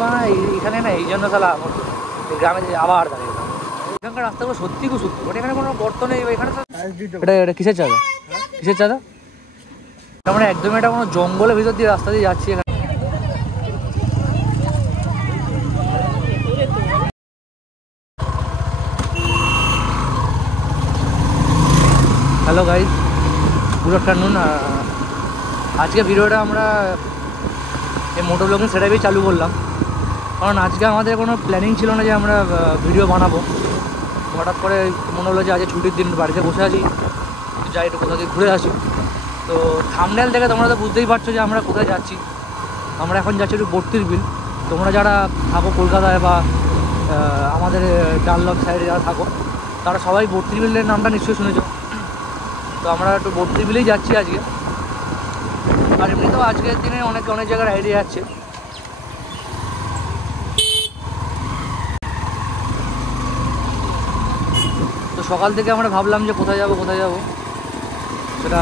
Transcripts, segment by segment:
বানা এখানে না, এই জন্য তাহলে গ্রামে আবার দাঁড়িয়ে এখানকার রাস্তাগুলো সত্যি খুব সুন্দর, বাট এখানে কোনো গর্ত নেই এখানে। এটা কিসের চাঁদা, কিসের চাঁদা? আমরা একদমই এটা কোনো জঙ্গলের ভিতর দিয়ে রাস্তা দিয়ে যাচ্ছি। এখানে হ্যালো গাইজ, গুড আফটারনুন। আজকে ভিডিওটা আমরা এই মোটো ব্লগিং সেটাই চালু করলাম, কারণ আজকে আমাদের কোনো প্ল্যানিং ছিল না যে আমরা ভিডিও বানাবো। হঠাৎ করে মনে হলো যে আজকে ছুটির দিন, বাড়িতে বসে আছি, যাই একটু কোথাও দিয়ে ঘুরে আসি। তো থাম্বনেল দেখে তোমরা তো বুঝতেই পারছো যে আমরা কোথায় যাচ্ছি। আমরা এখন যাচ্ছি একটু বর্তির বিল। তোমরা যারা থাকো কলকাতায় বা আমাদের ডানলপ সাইডে যারা থাকো, তারা সবাই বর্তির বিলের নামটা নিশ্চয়ই শুনেছো। তো আমরা একটু বর্তির বিলেই যাচ্ছি আজকে। আর এমনিতেও আজকের দিনে অনেক জায়গায় রাইডে যাচ্ছে। তো সকাল থেকে আমরা ভাবলাম যে কোথায় যাব সেটা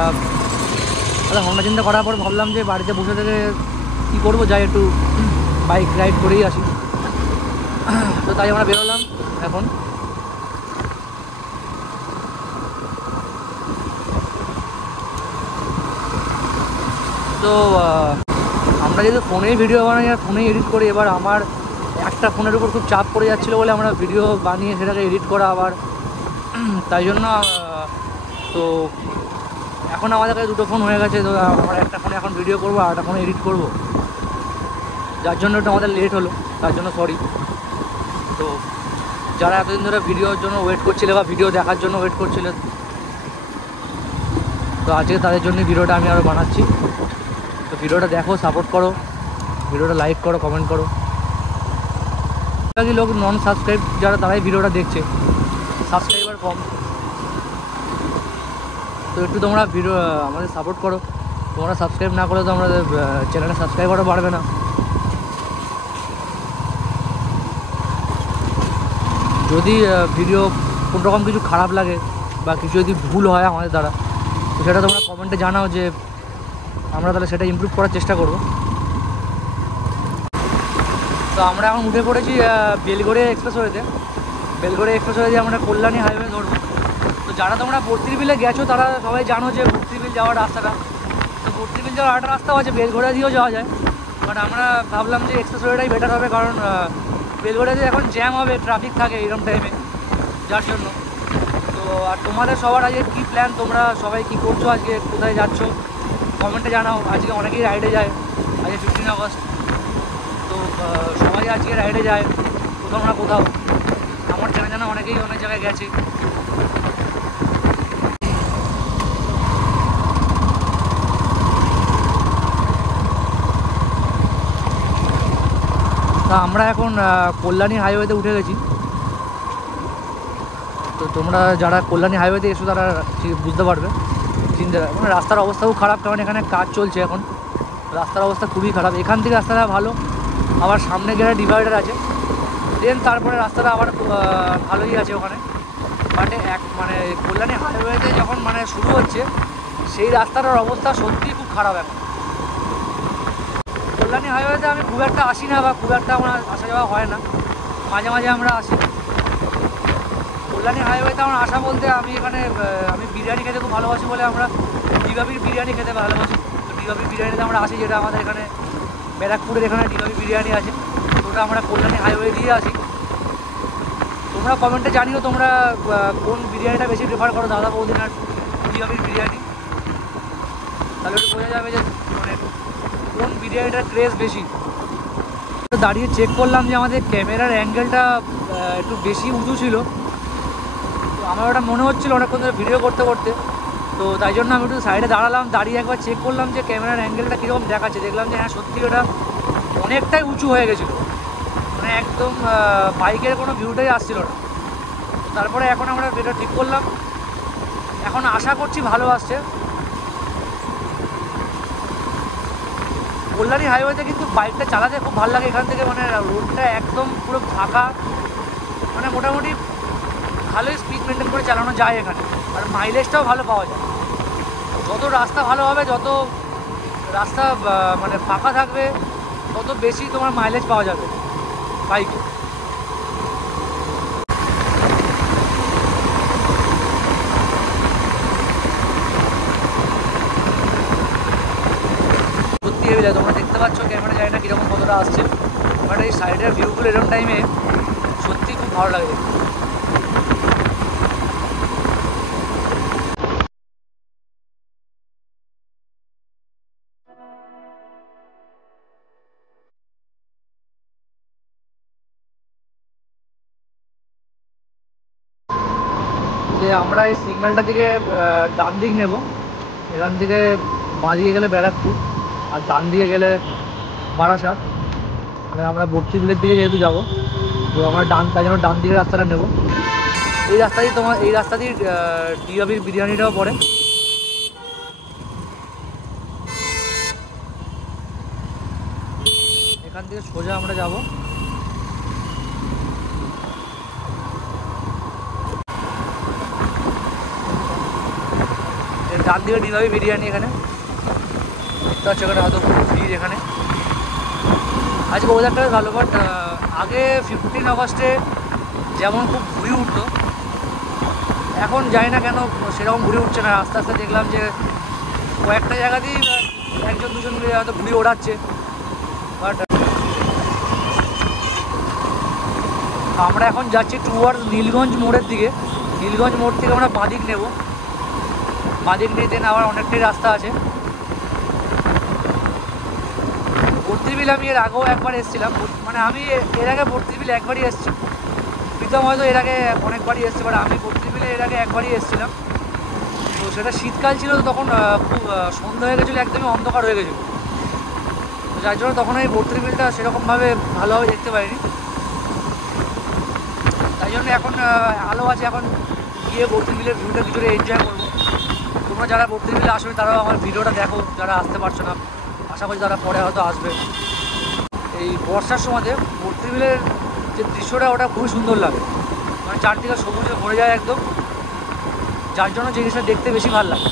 ভাবনা চিন্তা করার পর ভাবলাম যে বাড়িতে বসে থেকে কী করবো, যাই একটু বাইক রাইড করেই আসি। তো তাই আমরা বেরোলাম এখন। তো আমরা যেহেতু ফোনেই ভিডিও বানাই আর ফোনেই এডিট করি, এবার আমার একটা ফোনের উপর খুব চাপ পড়ে যাচ্ছিলো বলে আমরা ভিডিও বানিয়ে সেটাকে এডিট করা আবার, তাই জন্য তো এখন আমাদের কাছে দুটো ফোন হয়ে গেছে। তো আমরা একটা ফোনে এখন ভিডিও করবো আর একটা ফোনে এডিট করবো, যার জন্য একটু আমাদের লেট হলো, তার জন্য সরি। তো যারা এতদিন ধরে ভিডিওর জন্য ওয়েট করছিলে বা ভিডিও দেখার জন্য ওয়েট করছিলে, তো আজকে তাদের জন্য ভিডিওটা আমি আরও বানাচ্ছি। তো ভিডিওটা দেখো, সাপোর্ট করো, ভিডিওটা লাইক করো, কমেন্ট করো। বাকি লোক নন সাবস্ক্রাইব যারা, তারাই ভিডিওটা দেখছে, সাবস্ক্রাইবার কম। তো একটু তোমরা ভিডিও আমাদের সাপোর্ট করো। তোমরা সাবস্ক্রাইব না করলে তো আমাদের চ্যানেলে সাবস্ক্রাইবারও বাড়বে না। যদি ভিডিও কোনোরকম কিছু খারাপ লাগে বা কিছু যদি ভুল হয় আমাদের দ্বারা, তো সেটা তোমরা কমেন্টে জানাও, যে আমরা তাহলে সেটা ইমপ্রুভ করার চেষ্টা করব। তো আমরা এখন উঠে পড়েছি বেলঘড়িয়া এক্সপ্রেসওয়েতে। বেলঘড়িয়া এক্সপ্রেসওয়ে দিয়ে আমরা কল্যাণী হাইওয়ে ধরবো। তো যারা তোমরা বর্তির বিলে গেছো তারা সবাই জানো যে বর্তির বিল যাওয়ার রাস্তাটা। তো বর্তির বিল যাওয়ার একটা রাস্তাও আছে, বেলঘড়িয়া দিয়েও যাওয়া যায়, বাট আমরা ভাবলাম যে এক্সপ্রেসওয়েটাই বেটার হবে, কারণ বেলঘড়িয়াতে এখন জ্যাম হবে, ট্রাফিক থাকে এরকম টাইমে, যার জন্য। তো আর তোমাদের সবার আজকে কী প্ল্যান, তোমরা সবাই কী করছো, আজকে কোথায় যাচ্ছো কমেন্টে জানাও। আজকে অনেকেই রাইডে যায়, আজকে 15 আগস্ট। তো সবাই আজকে রাইডে যায় কোথাও না কোথাও। আমার জানা অনেকেই অনেক জায়গায় গেছে। তা আমরা এখন কল্যাণী হাইওয়েতে উঠে গেছি। তো তোমরা যারা কল্যাণী হাইওয়েতে এসো তারা বুঝতে পারবে, চিনতে পারবে। মানে রাস্তার অবস্থা খুব খারাপ, কারণ এখানে কাজ চলছে এখন, রাস্তার অবস্থা খুবই খারাপ। এখান থেকে রাস্তাটা ভালো, আবার সামনে গেলে ডিভাইডার আছে, দেন তারপরে রাস্তাটা আবার ভালোই আছে ওখানে। বাট মানে কল্যাণী হাইওয়েতে যখন মানে শুরু হচ্ছে, সেই রাস্তাটার অবস্থা সত্যিই খুব খারাপ এখন। কল্যাণী হাইওয়েতে আমি খুব একটা আসি না, বা খুব একটা আমার আসা যাওয়া হয় না, মাঝে মাঝে আমরা আসি। কল্যাণী হাইওয়েতে আমার আসা বলতে, আমি বিরিয়ানি খেতে খুব ভালোবাসি বলে আমরা ডিবাবির বিরিয়ানি খেতে ভালোবাসি। তো ডিবাবির বিরিয়ানিতে আমরা আসি, যেটা আমাদের এখানে ব্যারাকপুরের এখানে ডিবাবি বিরিয়ানি আছে। তো ওটা আমরা কল্যাণী হাইওয়ে দিয়ে আসি। তোমরা কমেন্টে জানিও তোমরা কোন বিরিয়ানিটা বেশি প্রেফার করো, দাদা বৌদি না ডিবাবির বিরিয়ানি। তাহলে একটু বোঝা যাবে যে মানে কোন বিরিয়ানিটার ক্রেজ বেশি। দাঁড়িয়ে চেক করলাম যে আমাদের ক্যামেরার অ্যাঙ্গেলটা একটু বেশি উঁচু ছিল। তো আমার ওটা মনে হচ্ছিলো অনেকক্ষণ ধরে ভিডিও করতে করতে, তো তাই জন্য আমি একটু সাইডে দাঁড়ালাম, দাঁড়িয়ে একবার চেক করলাম যে ক্যামেরার অ্যাঙ্গেলটা কীরকম দেখাচ্ছে। দেখলাম যে হ্যাঁ সত্যি ওটা অনেকটাই উঁচু হয়ে গেছিলো, মানে একদম বাইকের কোনো ভিউটাই আসছিল না। তারপরে এখন আমরা এটা ঠিক করলাম, এখন আশা করছি ভালো আসছে। কল্যাণী হাইওয়েতে কিন্তু বাইকটা চালাতে খুব ভালো লাগে এখান থেকে, মানে রোডটা একদম পুরো ফাঁকা, মানে মোটামুটি ভালোই স্পিড মেনটেন করে চালানো যায় এখানে, আর মাইলেজটাও ভালো পাওয়া যায়। যত রাস্তা ভালো হবে, যত রাস্তা মানে ফাঁকা থাকবে, তত বেশি তোমার মাইলেজ পাওয়া যাবে। বাইকে। সত্যি হেভি লাগে, তোমরা দেখতে পাচ্ছ ক্যামেরা যায় না কীরকম কতটা আসছে, বাট এই সাইডের ভিউগুলো এরকম টাইমে সত্যি খুব ভালো লাগে দেখতে। যে আমরা এই সিগন্যালটা থেকে ডান দিক নেব, এখান থেকে বাঁ দিকে গেলে ব্যারাকপুর, আর ডান দিকে গেলে বারাসাত। মানে আমরা বর্তিবিলের দিকে যেহেতু যাবো, তো আমরা তাই জন্য ডান দিকের রাস্তাটা নেব। এই রাস্তা দিয়ে এই রাস্তা দিয়ে ডিআবির বিরিয়ানিটাও পড়ে। এখান থেকে সোজা আমরা যাব। ডান দিকে ডিআবি বিরিয়ানি, এখানে দেখতে পাচ্ছ, এখানে হয়তো ভিড়। এখানে আজকে ওয়েদারটা ভালো, বাট আগে 15 আগস্টে যেমন খুব ঘুরে উঠতো, এখন জানি না কেন সেরকম ঘুরে উঠছে না। আস্তে আস্তে দেখলাম যে কয়েকটা জায়গাতেই একজন দুজন মিলে হয়তো ঘুরে ওড়াচ্ছে, বাট আমরা এখন যাচ্ছি টুয়ার্ডস নীলগঞ্জ মোড়ের দিকে। নীলগঞ্জ মোড় থেকে আমরা বাঁদিক নেব, বাঁদিক নিয়ে দেন আবার অনেকটাই রাস্তা আছে। বর্তিবিল আমি এর আগেও একবার এসেছিলাম, মানে আমি এর আগে বর্তিবিল একবারই এসেছি, প্রীতম হয়তো এর আগে অনেকবারই এসছে, বাট আমি বর্তিবিলে এর আগে একবারই এসেছিলাম। তো সেটা শীতকাল ছিল, তো তখন খুব সন্ধ্যা হয়ে গেছিলো, একদমই অন্ধকার হয়ে গেছিলো, তো যার জন্য তখন এই বর্তিবিলটা সেরকমভাবে ভালোভাবে দেখতে পাইনি। তাই জন্য এখন আলো আছে, এখন গিয়ে বর্তিবিলের ভিউটা কিছুটা এনজয় করবো। তোমরা যারা বর্তিবিলে আসবে তারাও আমার ভিডিওটা দেখো, যারা আসতে পারছো না, আশা করি তারা পরে হয়তো আসবে। এই বর্ষার সময়তে বর্তিবিলের যে দৃশ্যটা, ওটা খুবই সুন্দর লাগে, মানে চারদিকে সবুজে ভরে যায় একদম, যার জন্য জিনিসটা দেখতে বেশি ভালো লাগে।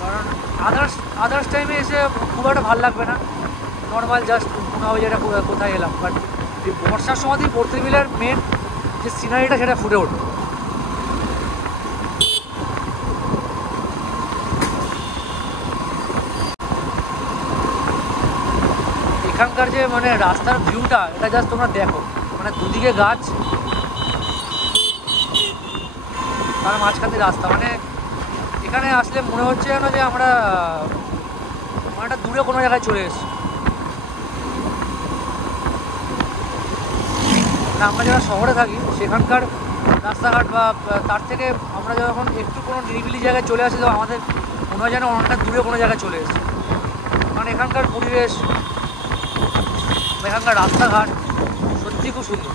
কারণ আদার্স টাইমে এসে খুব একটা ভালো লাগবে না, নর্মাল জাস্ট মনে হবে যে এটা কোথায় এলাম, বাট এই বর্ষার সময়তেই বর্তিবিলের মেন যে সিনারিটা সেটা ফুটে ওঠে। এখানকার যে মানে রাস্তার ভিউটা, এটা জাস্ট তোমরা দেখো, মানে দুদিকে গাছ, তার মাঝখানে রাস্তা, মানে এখানে আসলে মনে হচ্ছে যেন যে আমরা একটা দূরে কোনো জায়গায় চলে এসেছি। আমরা যারা শহরে থাকি সেখানকার রাস্তাঘাট বা তার থেকে আমরা যখন একটু কোনো নিরিবিলি জায়গায় চলে আসি, তো আমাদের মনে হয় যেন অনেকটা দূরে কোনো জায়গায় চলে এসেছি। মানে এখানকার পরিবেশ, এখানকার রাস্তাঘাট সত্যি খুব সুন্দর।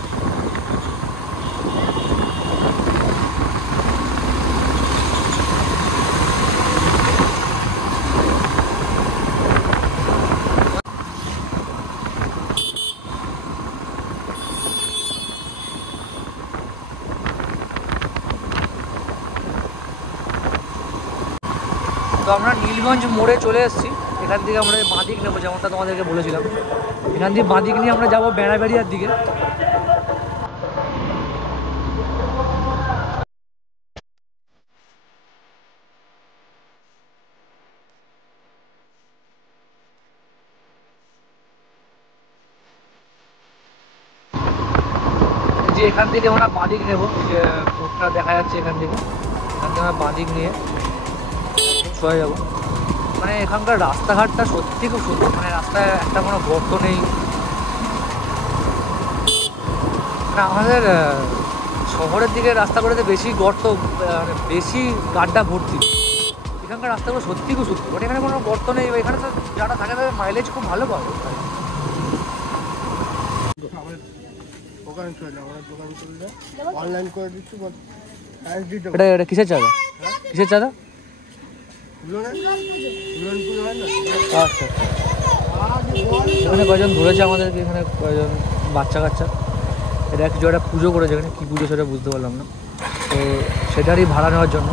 তো আমরা নীলগঞ্জ মোড়ে চলে এসেছি, এখান থেকে আমরা বাঁদিক নেবো, যেমনটা তোমাদেরকে বলেছিলাম। এখান থেকে বাঁদিক নিয়ে আমরা যাবো বেড়াবেড়িয়ার দিকে। যে এখান থেকে আমরা বাঁদিক নেবো, যে মোড়টা দেখা যাচ্ছে এখান থেকে আমরা বাঁদিক নিয়ে সোজা যাবো। মানে এখানকার রাস্তাঘাটটা সত্যি খুব সুন্দর, মানে রাস্তায় একটা কোনো গর্ত নেই। মানে আমাদের শহরের দিকে রাস্তাগুলোতে বেশি গর্ত, মানে বেশি গাড্ডা ভর্তি। এখানকার রাস্তাগুলো সত্যি খুব সুন্দর, বাট এখানে কোনো গর্ত নেই। এখানে তো যারা থাকে তাদের মাইলেজ খুব ভালো পাবে। এটা কিসের চাঁদা? কিসের চাঁদা? আচ্ছা, এখানে কয়জন ধরেছে আমাদেরকে, এখানে কয়জন বাচ্চা কাচ্চা, এটা কিছু একটা পুজো করেছে, এখানে কী পুজো সেটা বুঝতে পারলাম না, তো সেটারই ভাড়া নেওয়ার জন্য।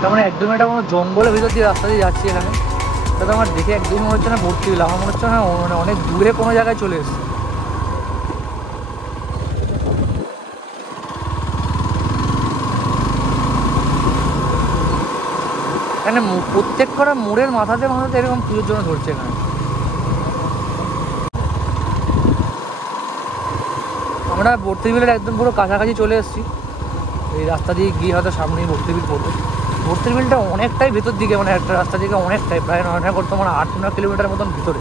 তার মানে একদমই একটা কোনো জঙ্গলের ভিতর দিয়ে রাস্তা দিয়ে যাচ্ছি এখানে। তাতে আমার দেখে একদমই মনে হচ্ছে না বর্তিবিল, আমার মনে হচ্ছে না মানে অনেক দূরে কোনো জায়গায় চলে এসেছে। এখানে প্রত্যেক কটা মোড়ের মাথাতে মাথাতে এরকম পুজোর জন্য ধরছে এখানে। আমরা বর্তিবিলের একদম পুরো কাছাকাছি চলে এসেছি। এই রাস্তা দিয়ে গিয়ে হয়তো সামনেই বর্তিবিল পড়বে। বর্তিবিলটা অনেকটাই ভেতর দিকে, মানে একটা রাস্তা দিকে অনেকটাই, প্রায় 8-9 কিলোমিটার মতন ভিতরে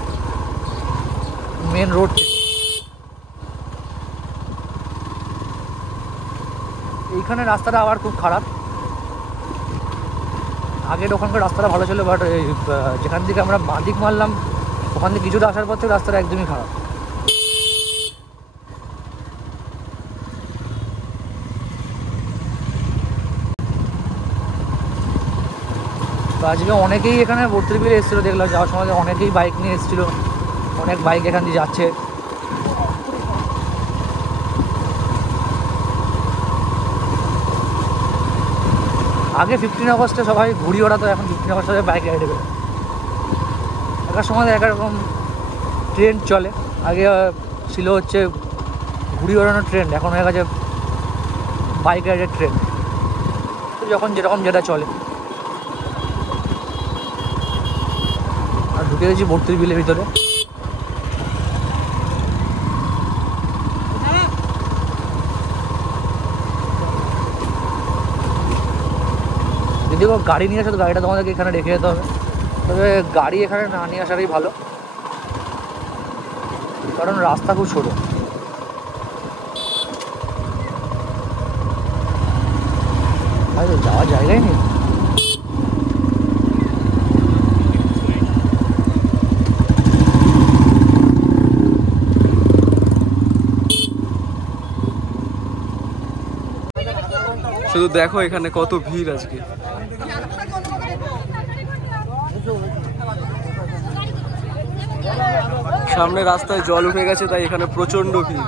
মেন রোড। এইখানে রাস্তাটা আবার খুব খারাপ। আগের ওখানকার রাস্তাটা ভালো ছিল, বাট যেখান থেকে আমরা বাঁদিক মারলাম ওখান থেকে কিছুটা আসার পর থেকে রাস্তাটা একদমই খারাপ। তো আজকে অনেকেই এখানে বর্তিবিলে এসেছিলো, দেখলাম যাওয়ার সময় অনেকেই বাইক নিয়ে এসেছিলো, অনেক বাইক এখান দিয়ে যাচ্ছে। আগে 15 আগস্টে সবাই ঘুড়ি ওড়াতো, এখন 15 আগস্টে বাইক রাইডে বেরোয়। একার সময় একরকম ট্রেন্ড চলে। আগে ছিল হচ্ছে ঘুড়ি ওড়ানোর ট্রেন্ড, এখন হয়ে গেছে বাইক রাইডের ট্রেন্ড। তো যখন যেরকম যেটা চলে। আর ঢুকে গেছি বর্তিবিলের ভিতরে। যদি গাড়ি নিয়ে আসে তো গাড়িটা তোমাদেরকে এখানে রেখে যেতে হবে, তবে গাড়ি এখানে না নিয়ে আসারই ভালো, কারণ রাস্তা খুব ছোটো। যাওয়ার জায়গাই নেই। শুধু দেখো এখানে কত ভিড় আজকে। সামনে রাস্তায় জল উঠে গেছে, তাই এখানে প্রচন্ড ভিড়।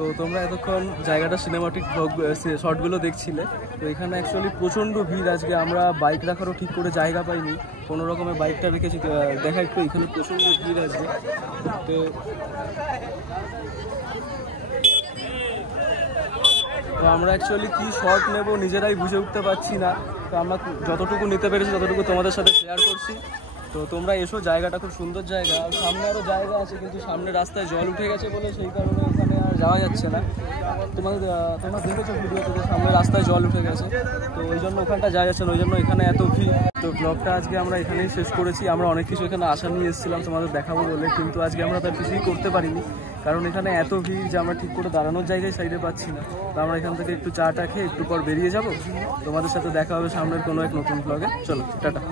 তো তোমরা এতক্ষণ জায়গাটা সিনেমাটিক শটগুলো দেখছিলে। তো এখানে অ্যাকচুয়ালি প্রচণ্ড ভিড় আজকে। আমরা বাইক রাখারও ঠিক করে জায়গা পাইনি, কোনো রকমের বাইকটা রেখেছি। দেখা একটু এখানে প্রচণ্ড ভিড় আজকে। তো আমরা অ্যাকচুয়ালি কী শট নেব নিজেরাই বুঝে উঠতে পারছি না। তো আমরা যতটুকু নিতে পেরেছি ততটুকু তোমাদের সাথে শেয়ার করছি। তো তোমরা এসো, জায়গাটা খুব সুন্দর জায়গা। সামনে আরও জায়গা আছে, কিন্তু সামনে রাস্তায় জল উঠে গেছে বলে সেই কারণে এখানে আর যাওয়া যাচ্ছে না। তোমরা দেখেছো ভিডিওতে যে সামনে রাস্তায় জল উঠে গেছে, তো ওই জন্য ওখানটা যাওয়া যাচ্ছে না, ওই জন্য এখানে এত ভিড়। তো ব্লগটা আজকে আমরা এখানেই শেষ করেছি। আমরা অনেক কিছু এখানে আশা নিয়ে এসেছিলাম তোমাদের দেখাবো বলে, কিন্তু আজকে আমরা তার কিছুই করতে পারিনি, কারণ এখানে এত ভিড় যে আমরা ঠিক করে দাঁড়ানোর জায়গায় সাইডে পাচ্ছি না। তো আমরা এখান থেকে একটু চা টা খেয়ে একটু পর বেরিয়ে যাব। তোমাদের সাথে দেখা হবে সামনের কোনো এক নতুন ব্লগে। চলো, টাটা।